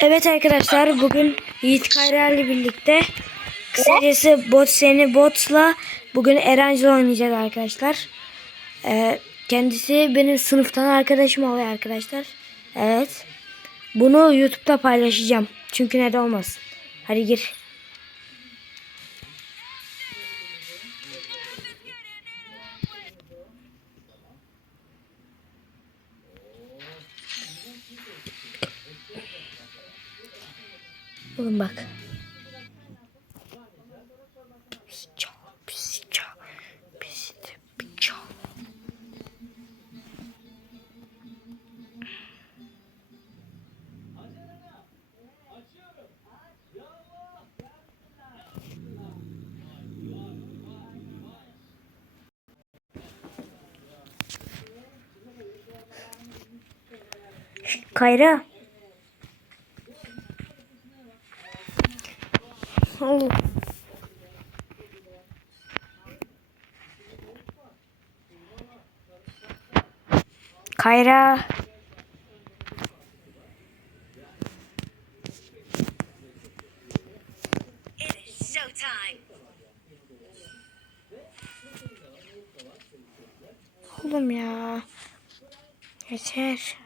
Evet arkadaşlar bugün Yiğit Kayra ile birlikte kısacası bot seni botla bugün Erancıl oynayacağız arkadaşlar. Ee, kendisi benim sınıftan arkadaşım oluyor arkadaşlar. Evet. Bunu YouTube'da paylaşacağım. Çünkü neden olmasın. Hadi gir. Oğlum bak. Kayra. Oh. Kayra. Oğlum ya. Yeter.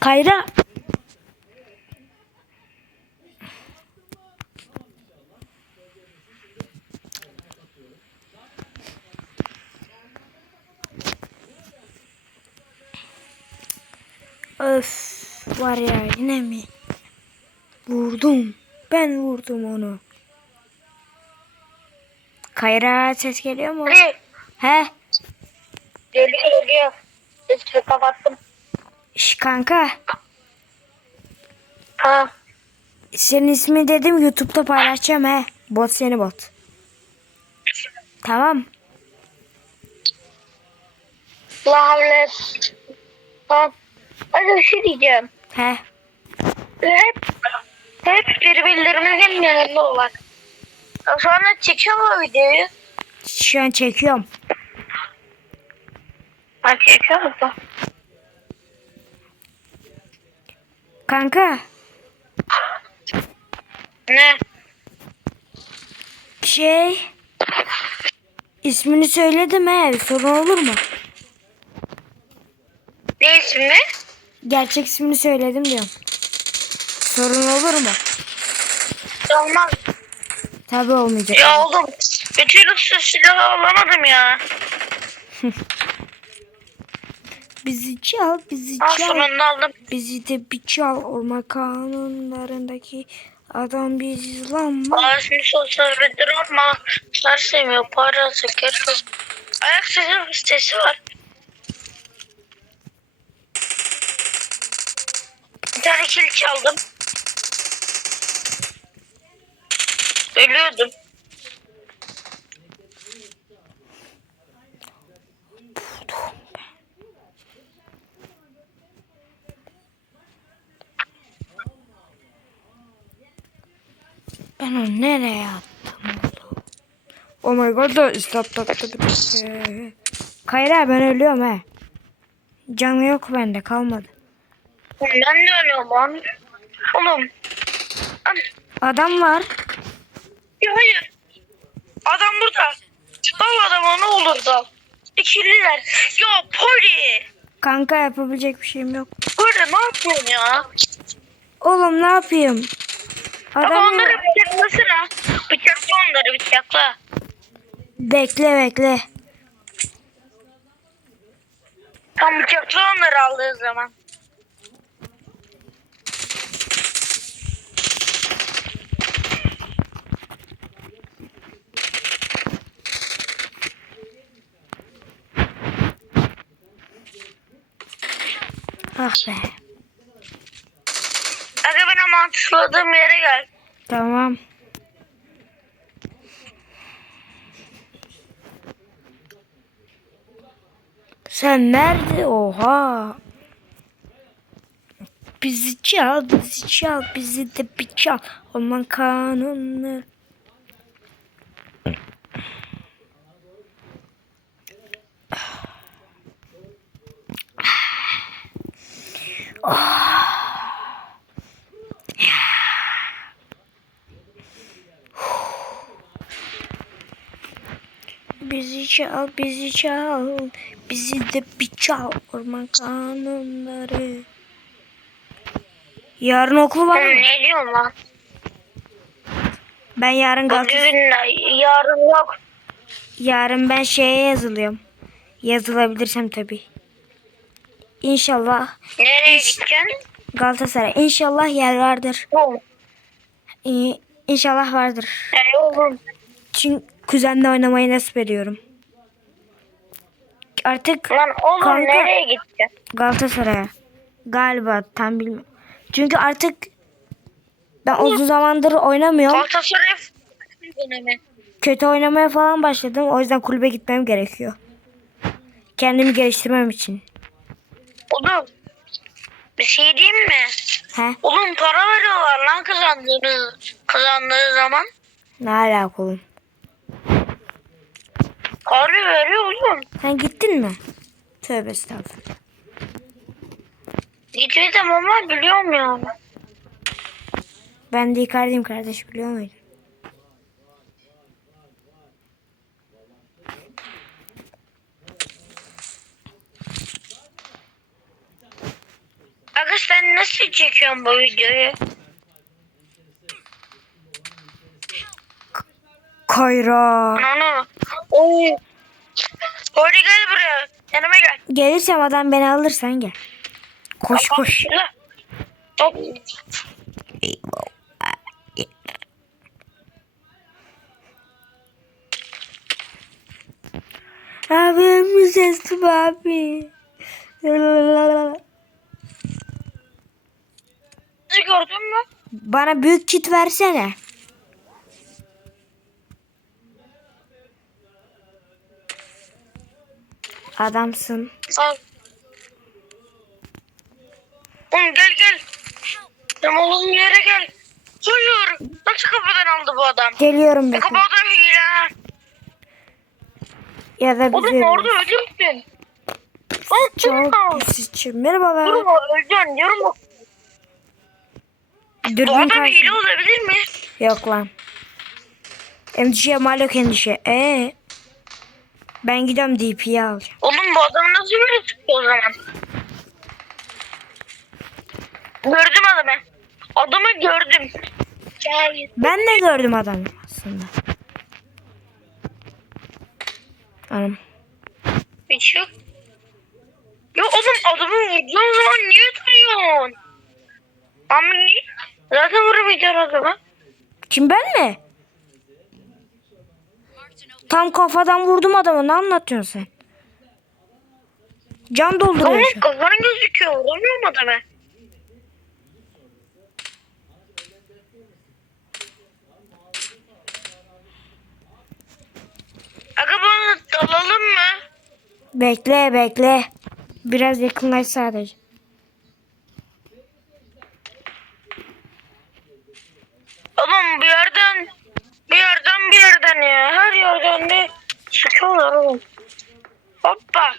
Kayra. Var ya yine mi? Vurdum. Ben vurdum onu. Kayra ses geliyor mu? Ali He? geliyor geliyor. Sesi kapattım. Şş kanka. Ha. Senin ismi dedim YouTube'da paylaşacağım he. Bot seni bot. Tamam. La havle. Tamam. Hadi bir şey diyeceğim. He. Hep hep birbirlerimizin yanında olan. Sonra çekiyor mu videoyu? Şu an çekiyorum. Ben çekiyor musun? Kanka Ne? şey ismini söyledim he. Sorun olur mu? Ne ismi? Gerçek ismini söyledim diyorum. Sorun olur mu? Olmaz. Tabii olmayacak. Ya oğlum. Bütün üstü silahı alamadım ya. Bizi çal, bizi Al çal. sonunda aldım. Bizi de bir çal. Orman kanunlarındaki adam biziz lan. Ağzını sosyal bir drama. Sar sevmiyor. Para söker. Ayak sesi, sesi var. Bir tane kil çaldım. Ölüyordum. Ben onu nereye attım? Oh my god stop stop stop. Kayra ben ölüyorum he. Canı yok bende kalmadı. Ben de ölüyorum lan. Oğlum. Adam var. Ya hayır. Adam burada. Al adama ne olur da. İkililer. Ya Poli. Kanka yapabilecek bir şeyim yok. Poli ne yapıyorsun ya? Oğlum ne yapayım? Ama Adam onları bıçaklasana. Bıçakla onları bıçakla. bekle bekle. Tam bıçakla onları aldığı zaman. Ah be. Aga ben mantıkladığım yere gel. Tamam. Sen nerede? Oha. Bizi çal, bizi çal, bizi de bir çal. Orman kanunu. Bizi çal, bizi çal, bizi de bir çal orman kanunları. Yarın okul var mı? Ne diyorsun lan? Ben yarın Galatasaray... Yarın yok. Yarın ben şeye yazılıyorum. Yazılabilirsem tabii. İnşallah Nereye gideceksin? Galatasaray. İnşallah yer vardır. Oğlum. Ee, İnşallah vardır. Ne oğlum? Çünkü kuzenle oynamayı nasip ediyorum. Artık Lan oğlum Kanka. nereye gideceksin? Galatasaray'a. Galiba tam bilmiyorum. Çünkü artık ben uzun zamandır oynamıyorum. Galatasaray. Kötü oynamaya falan başladım. O yüzden kulübe gitmem gerekiyor. Kendimi geliştirmem için. Oğlum. Bir şey diyeyim mi? He? Oğlum para veriyorlar lan kazandığınız kazandığı zaman. Ne alaka oğlum? Harbi veriyor oğlum. Sen gittin mi? Tövbe estağfurullah. Gitmedim ama biliyorum ya. Ben de Icardi'yim kardeş biliyor muydun? Aga sen nasıl çekiyorsun bu videoyu? Kayra. Ana. Oo. Hadi gel buraya. Yanıma gel. Gelirsem adam beni alırsan gel. Koş koş. Şurada. Hop. Abim sesli abi. Gördün mü? Bana büyük kit versene. Adamsın. Al. Oğlum gel gel. Tam oğlum yere gel. Hayır. Nasıl kapıdan aldı bu adam? Geliyorum Bu bekle. kapı adam hile. Ya da Oğlum bize. orada. Lan Çok pislikçi. Merhabalar. Durma öleceksin. Bu Dürbün adam karşı. hile olabilir mi? Yok lan. Endişe mal yok endişe. Ee, ben gidiyorum DP'yi alacağım. Oğlum bu adam nasıl böyle çıktı o zaman? Gördüm adamı. Adamı gördüm. Gel. Ben de gördüm adamı aslında. Anam. Hiç yok. Ya oğlum adamı vurduğun zaman niye tutuyorsun? Ama niye? Zaten vuramayacaksın adamı. Kim ben mi? Tam kafadan vurdum adamı. Ne anlatıyorsun sen? Can dolduruyor Tamam şu. an. kafanın gözüküyor. Vuramıyorum adamı. Aga bana dalalım mı? Bekle bekle. Biraz yakınlaş sadece. Oğlum bir yerden yerden bir yerden ya. Her yerden de sıkıyorlar oğlum. Hoppa.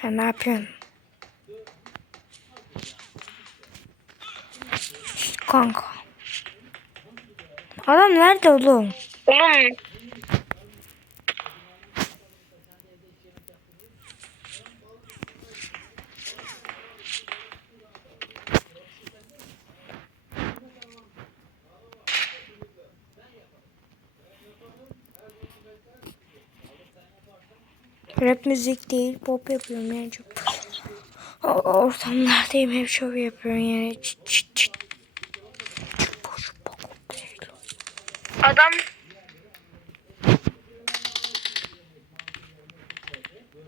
Sen ne yapıyorsun? Kanka. Adam nerede oğlum? Oğlum Rap müzik değil pop yapıyorum yani çok. Ortamlardayım hep şov yapıyorum yani. Çıt çıt çıt. Adam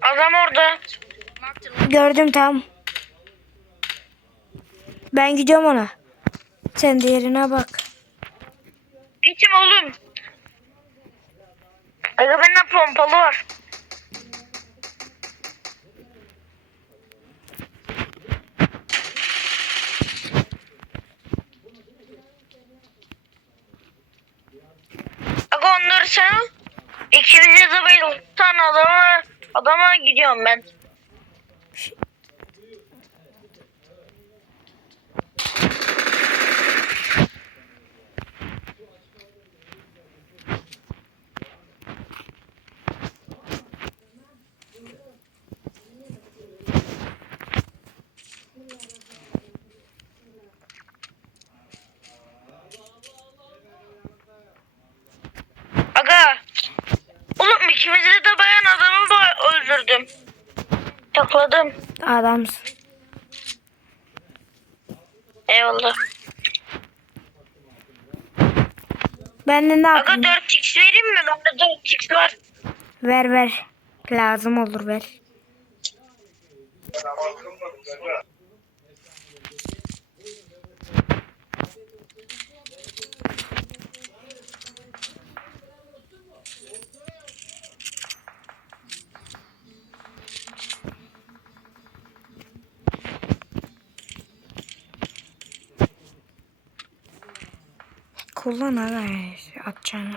Adam orada. Gördüm tam. Ben gidiyorum ona. Sen de yerine bak. Geçim oğlum. Aga bende pompalı var. Gidiyorum ben. Takladım. Adamsın. Eyvallah. Ben de ne Aga yapayım? 4x vereyim mi? Bende 4x var. Ver ver. Lazım olur ver. Kullan aga atacağını.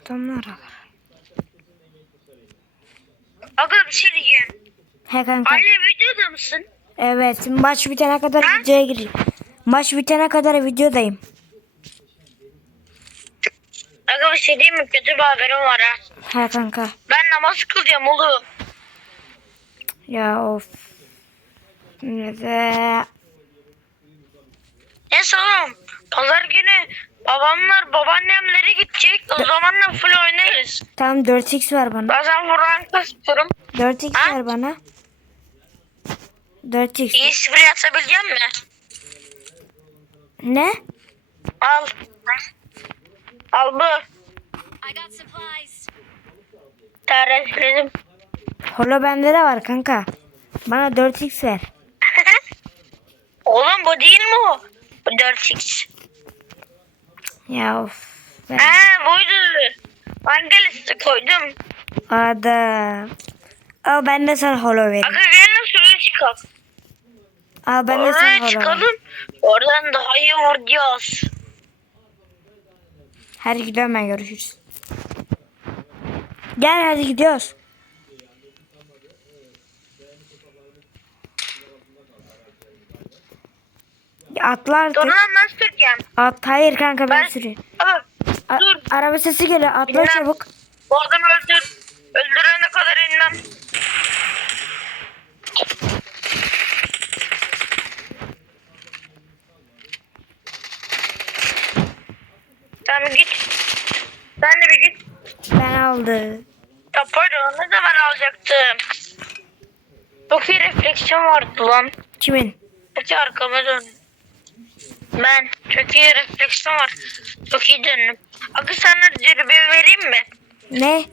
Adamlar alır. Aga bir şey diyeceğim. He kanka. Anne videoda mısın? Evet maç bitene kadar Ha? videoya gireyim. Maç bitene kadar videodayım. Aga bir şey diyeyim mi? Kötü bir haberim var ha. He kanka. Ben namaz kılacağım oğlum. Ya of. Ne de. Neyse oğlum. Pazar günü babamlar babaannemlere gidecek. O zaman da full oynarız. Tamam 4x ver bana. Bazen Kur'an kasıyorum. 4x Ha? ver bana. 4x. İyi sprey atabilecek mi? Ne? Al. Al bu. Tarifledim. Holo bende de var kanka. Bana 4x ver. Oğlum bu değil mi o? Bu 4x. Ya of. Ben Ha buydu. Hangi liste koydum? adam. Al ben de sana holo vereyim. Aga gelin şuraya çıkalım. Al ben de sana Oraya holo çıkalım. Oradan daha iyi vuracağız. Hadi gidiyorum ben görüşürüz. Gel hadi gidiyoruz. Atla artık. Dur lan ben süreceğim. At hayır kanka ben Ben- sürüyorum. Aga A- dur. araba sesi geliyor. Atla Bilmem. çabuk. Bu adamı öldür. Öldürene kadar inmem. Tamam git. Sen de bir git. Ben aldım. Ya pardon ne zaman alacaktım? Çok iyi refleksiyon vardı lan. Kimin? Peki arkama dön. Ben çok iyi refleksiyon var. Çok iyi döndüm. Akı sana dürbün vereyim mi? Ne?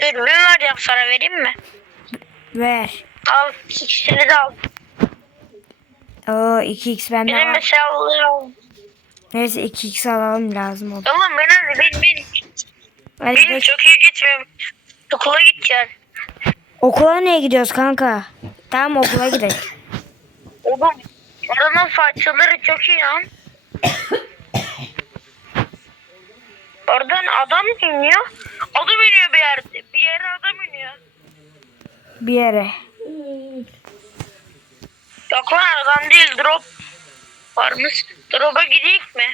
Dürbün vereceğim sana vereyim mi? Ver. Al ikisini de al. Oo 2x bende Benim var. mesela alıyorum. Neyse 2x alalım lazım oldu. Oğlum ben bin bin. Hadi Bin çok iyi gitmiyorum. Okula gideceğiz. Okula niye gidiyoruz kanka? Tamam okula gidelim. Oğlum oranın parçaları çok iyi lan. Oradan adam iniyor. Adam iniyor bir yerde. Bir yere adam iniyor. Bir yere. Yok lan adam değil drop varmış. Drop'a gideyim mi?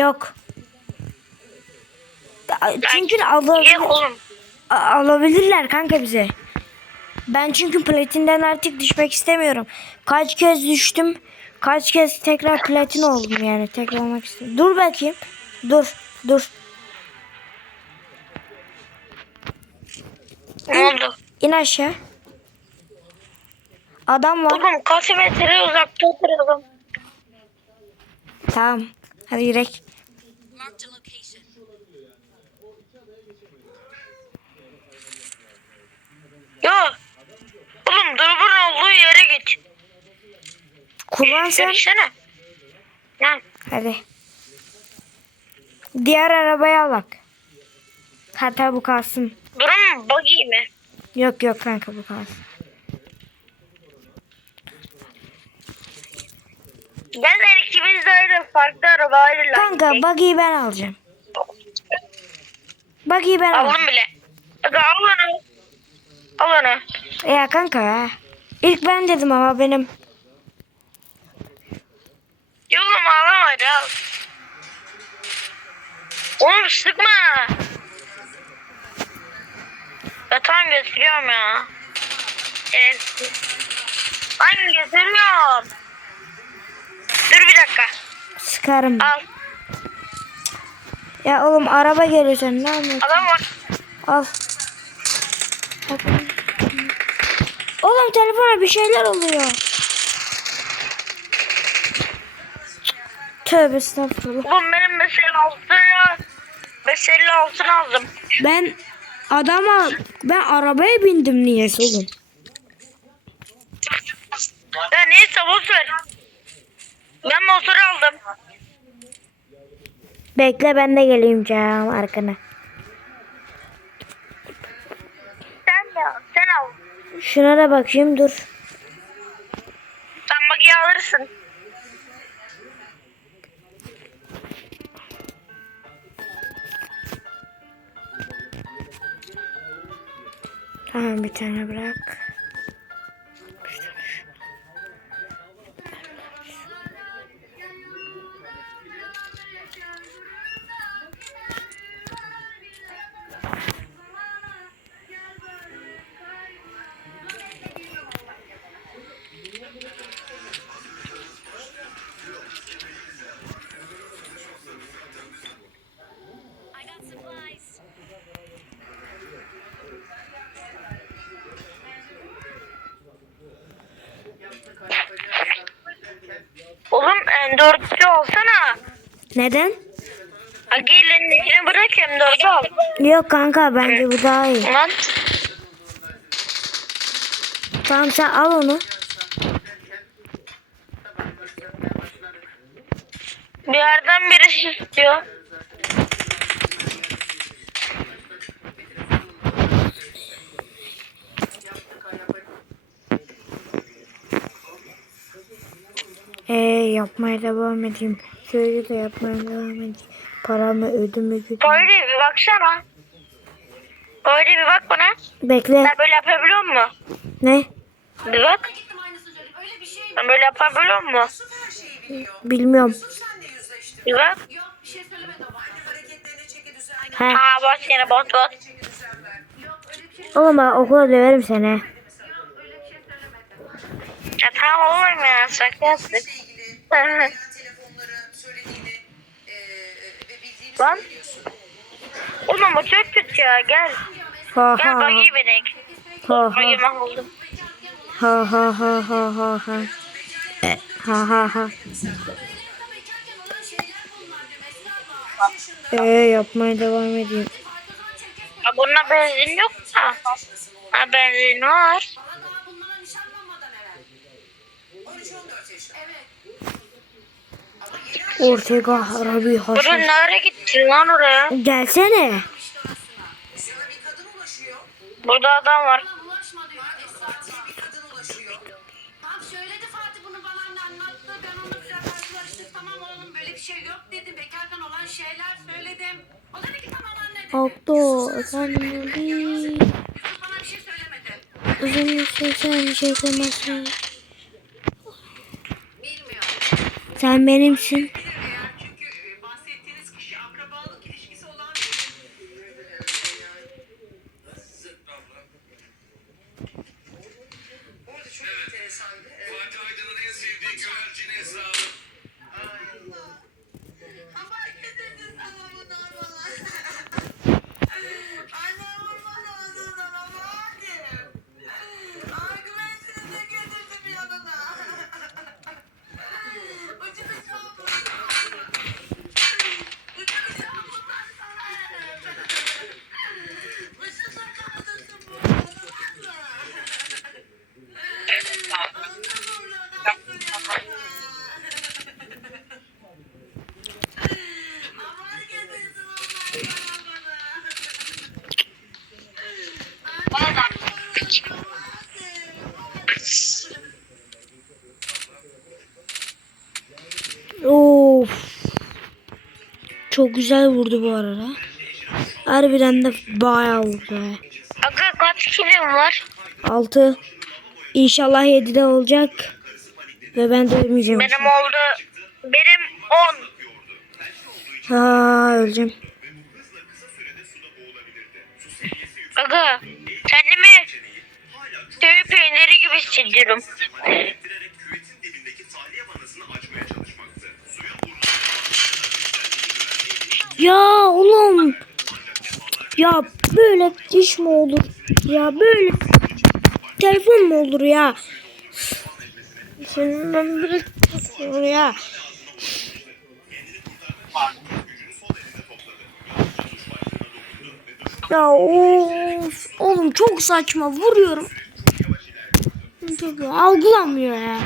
Yok. Çünkü alabilir, alabilirler kanka bize. Ben çünkü platinden artık düşmek istemiyorum. Kaç kez düştüm. Kaç kez tekrar platin oldum yani. Tekrar olmak istiyorum. Dur bakayım. Dur. Dur. Ne oldu? İn aşağı. Adam var. Oğlum kaç metre uzakta oturuyorum. Tamam. Hadi location. Ya. Oğlum drop'un olduğu yere git. Kullan sen. Görsene. Ha. Hadi. Diğer arabaya bak. Hatta bu kalsın. Durum? Buggy mi? Yok yok kanka bu kalsın. Gel lan ikimiz de öyle farklı arabayla Kanka buggy'yi ben alacağım. Buggy'yi ben alacağım. Aldım bile. Aga al onu. Al onu. Ya kanka ya. İlk ben dedim ama benim. Yolum ağlama hadi al. Oğlum sıkma. Ya tamam götürüyorum ya. Evet. Ben götürmüyorum. Dur bir dakika. Sıkarım. Al. Ya oğlum araba geliyor sen ne anlatıyorsun? Adam var. Al. Bak. Oğlum telefona bir şeyler oluyor. Tövbe estağfurullah. Oğlum benim mesela altına mesela altına aldım. Ben adama ben arabaya bindim niyeyse oğlum. Ya neyse boş ver. Ben motor aldım. Bekle ben de geleyim canım arkana. Şuna da bakayım dur. Sen bagiyi alırsın. Tamam bir tane bırak. Oğlum M4'ü alsana. Neden? Agi elindekini bırak M4'ü al. Yok kanka bence bu daha iyi. Ulan Tamam sen al onu. bir yerden birisi istiyor. Ee yapmaya devam edeyim. Şöyle de yapmaya devam edeyim. Paramı ödümü güdümü. Böyle bir baksana. Böyle bir bak bana. Bekle. Sen böyle yapabiliyor musun? Ne? Bir bak. Ben böyle yapabiliyor musun? Bilmiyorum. Bir bak. He. Ha bak yine bot bot. Oğlum ben okula döverim seni. Ya tamam olur mu ya? Şaka yaptık. Lan. Oğlum bu çok kötü ya. Gel. Ha Gel ha bakayım binek. ha ha Bakayım mahvoldum. ha ha ha ha ha ha. E, Ha ha ha. Ee yapmaya devam edeyim. Ya bunda benzin yok da. Ha benzin var. Ortega Arabi Burun Haşim. nereye gitti lan oraya? Gelsene. Burada adam var. Tamam söyledi Fatih bunu bana anlattı. Ben onunla biraz karşılaştık. Tamam oğlum böyle bir şey yok dedim. Bekarken olan şeyler söyledim. O dedi ki tamam anladım. Okto efendim bir Yusuf bana bir şey uzun sen bir şey demezsin. Bilmiyorum. Sen benimsin. Of. Çok güzel vurdu bu arada. Harbiden de bayağı vurdu. Aga kaç kilim var? 6. İnşallah 7'de olacak. Ve ben de ölmeyeceğim. Benim oldu. Benim 10. Ha öleceğim. Aga kendimi köy peyniri gibi hissediyorum. Ya oğlum. Ya böyle iş mi olur? Ya böyle telefon mu olur ya? Senin ben böyle ya. Ya of, oğlum çok saçma vuruyorum. Algılamıyor ya.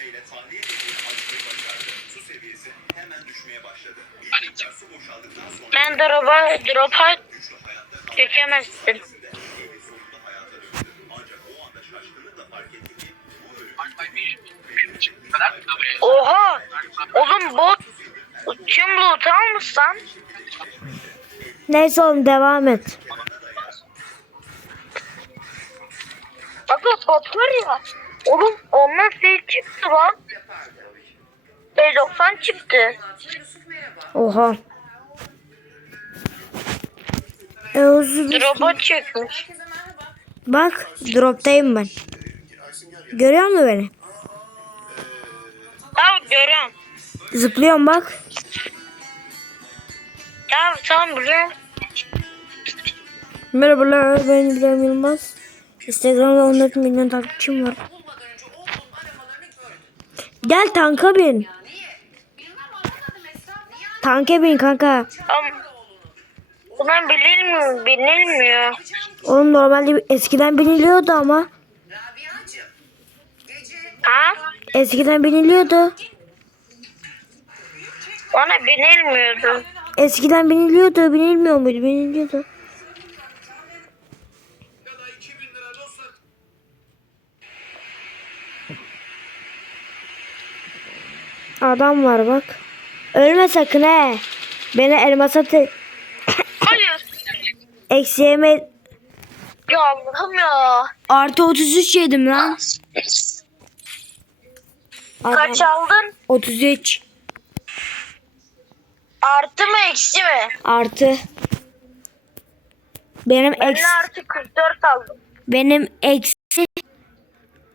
Bir hamleyle tahliye deliğini açmayı başardı. Su seviyesi hemen düşmeye başladı. İlk miktar su boşaldıktan sonra Ben drop'a drop'a ölüm Oha! Oğlum bot tüm loot almışsan Neyse oğlum devam et. Bak o bot var ya. Oğlum ondan şey çıktı bak. B90 çıktı. Oha. E, Drop'a çıkmış. Bak droptayım ben. Görüyor musun beni? Tamam görüyorum. Zıplıyorum bak. Tamam tamam biliyorum. Merhabalar ben İbrahim Yılmaz. Instagram'da 14 milyon takipçim var. Gel tanka bin. Tanka bin kanka. Bundan bilinmiyor, bilinmiyor. Oğlum normalde eskiden biniliyordu ama. Ha? Eskiden biniliyordu. Bana binilmiyordu. Eskiden biniliyordu. Binilmiyor muydu? Biniliyordu. Adam var bak. Ölme sakın he. Beni elmasa te- Hayır. eksi yeme Ya Allah'ım ya. artı 33 yedim lan. Adam- Kaç aldın? 33 Artı mı eksi mi? artı. Benim Ben eksi artı 44 aldım. benim eksi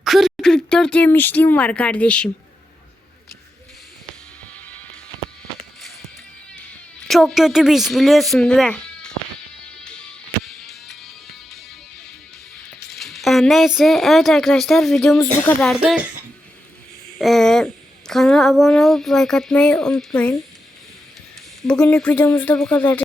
40 44 yemişliğim var kardeşim. Çok kötü bir his biliyorsun değil mi? Ee, neyse evet arkadaşlar videomuz bu kadardı. Ee, kanala abone olup like atmayı unutmayın. Bugünlük videomuz da bu kadardı.